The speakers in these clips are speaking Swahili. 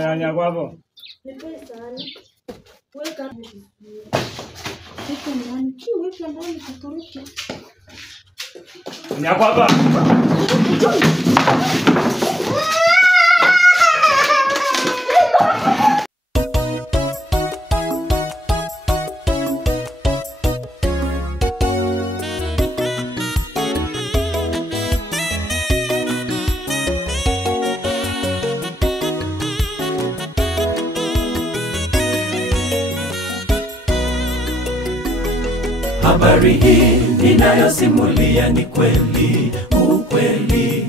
Nanya kwako. Nyakwapa. Habari hii ninayosimulia ni kweli, ukweli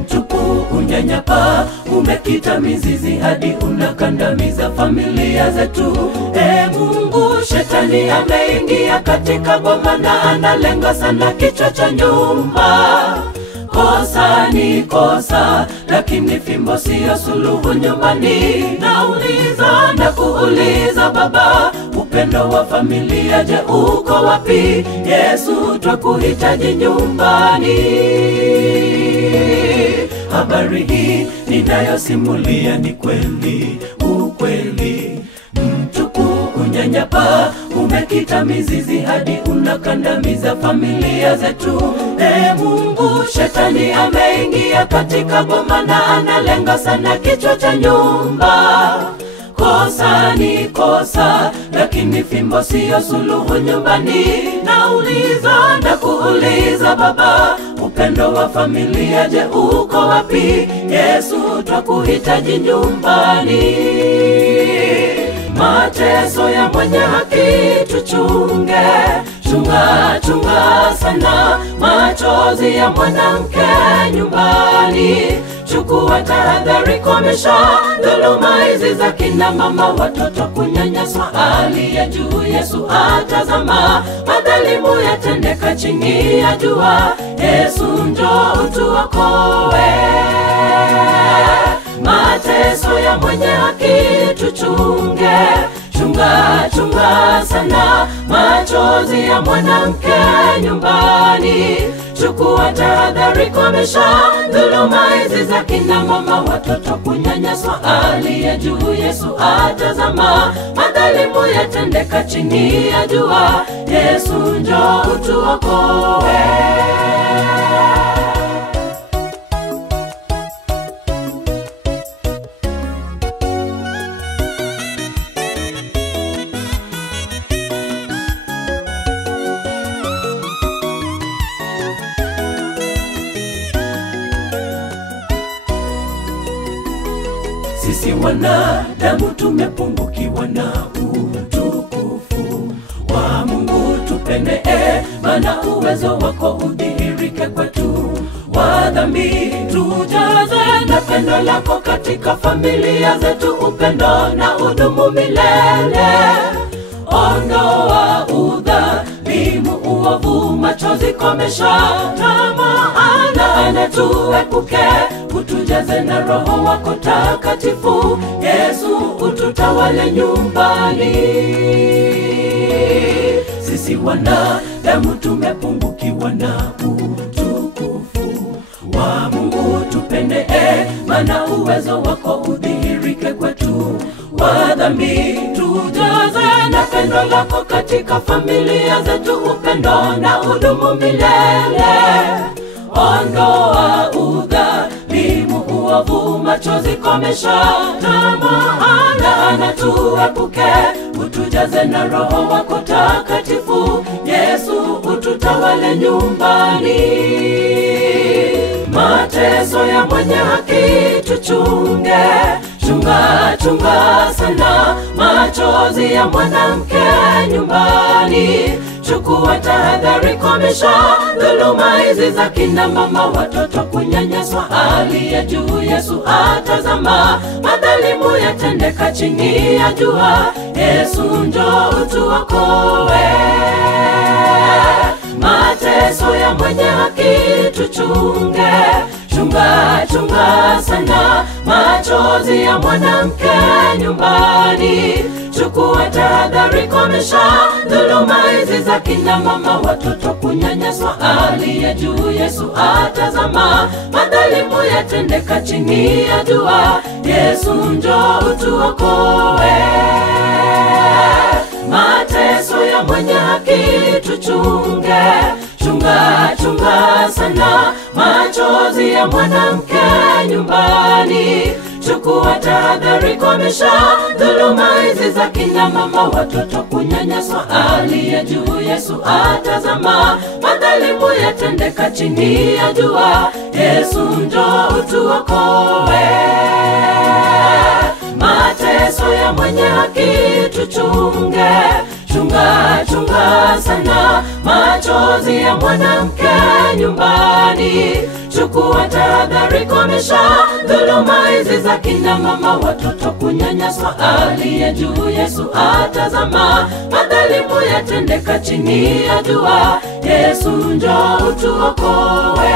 mtupu. Unyanyapaa umekita mizizi hadi unakandamiza familia zetu. Mungu, shetani ameingia katika boma na analenga sana kichwa cha nyumba. Kosa ni kosa, lakini fimbo siyo suluhu nyumbani. Nauliza na kuuliza Baba, upendo wa familia je, uko wapi? Yesu, twakuhitaji nyumbani. Habari hii ninayosimulia ni kweli, ukweli mtupu. Unyanyapaa umekita mizizi hadi unakandamiza familia zetu. Mungu, shetani ameingia katika boma na analenga sana kichwa cha nyumba. Kosa ni kosa, lakini fimbo siyo suluhu nyumbani. Nauliza na kuuliza Baba, upendo wa familia je, uko wapi? Yesu, twakuhitaji nyumbani. Mateso ya mwenye haki tuchunge, chunga chunga sana. Machozi ya mwanamke nyumbani, chukua tahadhari, komesha dhuluma hizi za kina mama, watoto kunyanyaswa hali ya juu. Yesu atazama, madhalimu yatendeka chini ya jua. Yesu, njoo utuokoe. Mateso ya mwenye haki tuchunge, chunga chunga sana. Machozi ya mwanamke nyumbani, chukua tahadhari, komesha dhuluma hizi za kina mama, watoto kunyanyaswa hali ya juu. Yesu atazama, madhalimu yatendeka chini ya jua. Yesu, njoo utuokoe. Sisi wanadamu tumepungukiwa na utukufu wa Mungu. Tupende maana uwezo wako udhihirike kwetu. Wa dhambi tujaze na pendo lako katika familia zetu. Upendo na udumu milele. Ondoa udhalimu, uovu, machozi, komesha tamaa na anatuepuke. Utujaze na Roho wako takatifu. Yesu, ututawale nyumbani. Sisi wanadamu tumepungukiwa na utukufu wa Mungu. Tupende maana uwezo wako udhihirike kwetu. Wa dhambi tujaze na pendo lako katika familia zetu. Upendo na udumu milele. Ondoa udhalimu, uovu, machozi, komesha tamaa na anatuepuke. Utujaze na Roho wako takatifu. Yesu, ututawale nyumbani. Mateso ya mwenye haki tuchunge, chunga chunga sana. Machozi ya mwanamke nyumbani, chukua tahadhari, komesha dhuluma hizi za kina mama, watoto kunyanyaswa hali ya juu. Yesu atazama, madhalimu yatendeka chini ya jua. Yesu, njoo utuokoe. Mateso ya mwenye haki tuchunge, chunga chunga sana machozi ya mwanamke nyumbani. Chukua tahadhari, komesha dhuluma hizi za kina mama, watoto kunyanyaswa. Aliye juu Yesu atazama, madhalimu yatendeka chini ya jua. Yesu njoo utuokoe, mateso ya mwenye haki tuchunge. Chunga chunga sana machozi ya mwanamke nyumbani. Chukua tahadhari, komesha dhuluma hizi za kina mama, watoto kunyanyaswa. Aliye juu Yesu atazama, madhalimu yatendeka chini ya jua. Yesu njoo utuokoe, mateso ya mwenye haki tuchunge. Chunga chunga sana machozi ya mwanamke nyumbani. Chukua tahadhari, komesha dhuluma hizi za kina mama, watoto kunyanyaswa. Aliye juu Yesu atazama, madhalimu yatendeka chini ya jua. Yesu njoo utuokoe.